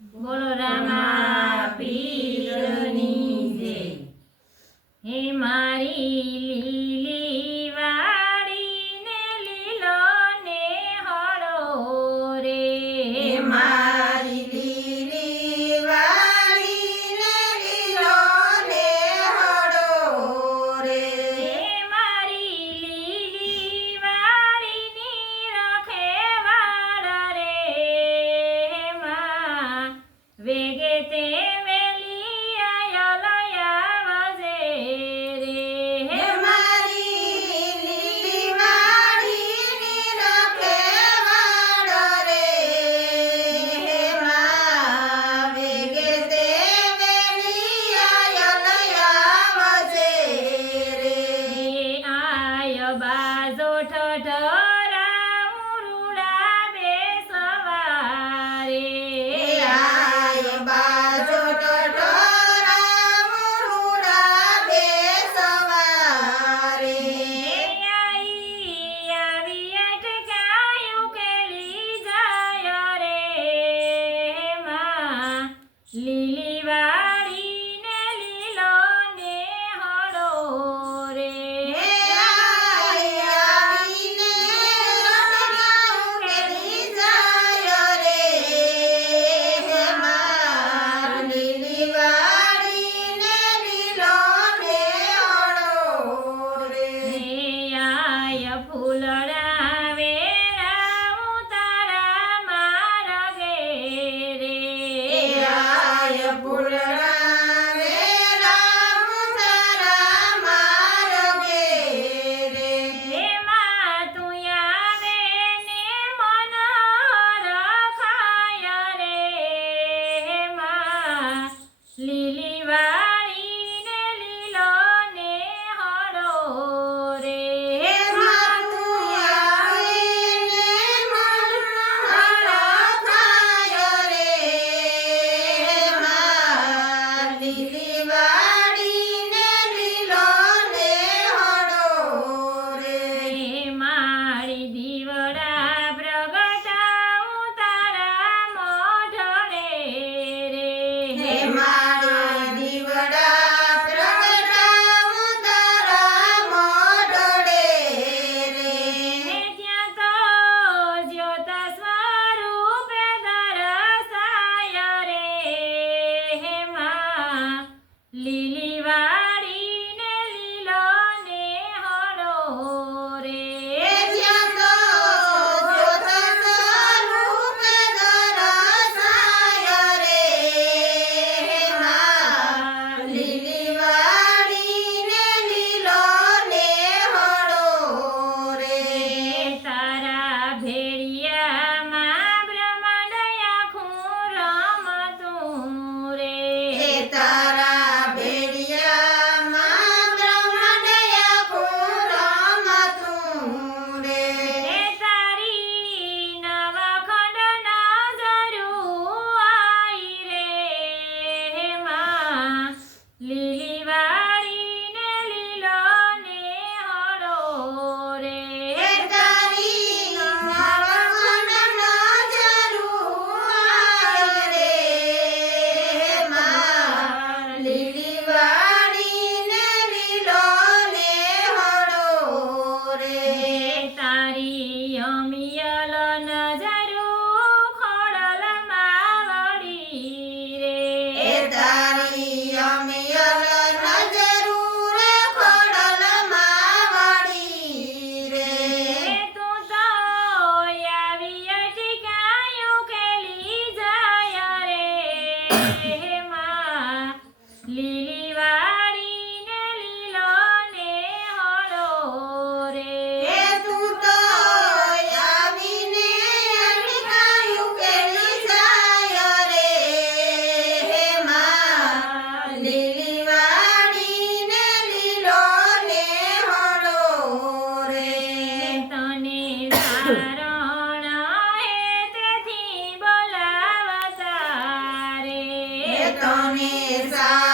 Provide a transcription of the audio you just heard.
બોલો રામા પીરની જય. હે મારી લીલી વાડીને લીલો ને હળો રે. હે મારી લીલી વાડીને લીલો ને હળો રે. હે મારી લીલી વાડીની રખેવાળ રે. માં વેગે તે વેલી આયલયાવજે રે. હે મારી લીલી વાડીની રખેવાળ રે. હે માં વેગે તે વેલી આયલયાવજે રે. આય બાજો ઠઠરા ઉરુડા બેસવારે. આય બાજો ટટોરા મુરુડા બેસવારે. આઈ આવી અટકાયું કેલી જાય રે. માં લીલી વાડીને લીલો ને હળો રે. હે આવીને લલકાયું કેલી જાય રે. હે માં લીલી વાડીને લીલો ને હળો રે. આય ફૂલડા વેરા તારા મારગે રે. આય ફૂલડા વેરા તારા મારગે રે. માં તું આવે ને મન રખાય રે. માં લીલી વાડીને લીલો ને હળો રે. હે માં તું આવીને મન રખાય રે. માં લીલી વાડીને લીલો ને હળો રે. મારી દીવડા પ્રગટાવું તારા મોઢડે રે. હે મારા દીવડા પ્રગટાવું તારા મોઢડે રે. ત્યાં તો જ્યોત સ્વરૂપે દર્શાય રે. માં લીલી વાડીને લીલો ને હળો રે. જ્યાં તો જ્યોત સ્વરૂપે દર્શાય રે. માં લીલી વાડીને લીલો ને હળો રે. તારા ભેળિયામાં બ્રહ્માંડ આખું રમતું રે. હે તારા ભેડિયામાં બ્રહ્માંડ આખું રમતું રે. હે તારી નવખંડ નજરું આઈ રે. માં લીલી વાડીને લીલો ને હળો રે. હે તારી નવખંડ નજરું આય રે. માં લીલી વાડીને લીલો ને હળો રે. તારી અમિયલ નજરું ખોડલમાં વળી હે રે. તારી અમિયલ નજરું રે ખોડલમાં વળી રે. તું તો આવી અટકાયું કેલી જાય રે. માં લીલી વાડીને લીલો ને હળો રે. હે તું તો આવીને અટકાયું કેલી જાય રે. હે માં લીલી વાડીને લીલો ને હળો રે. તને સારણ હે તેથી બોલાવતા રે. હે તને સા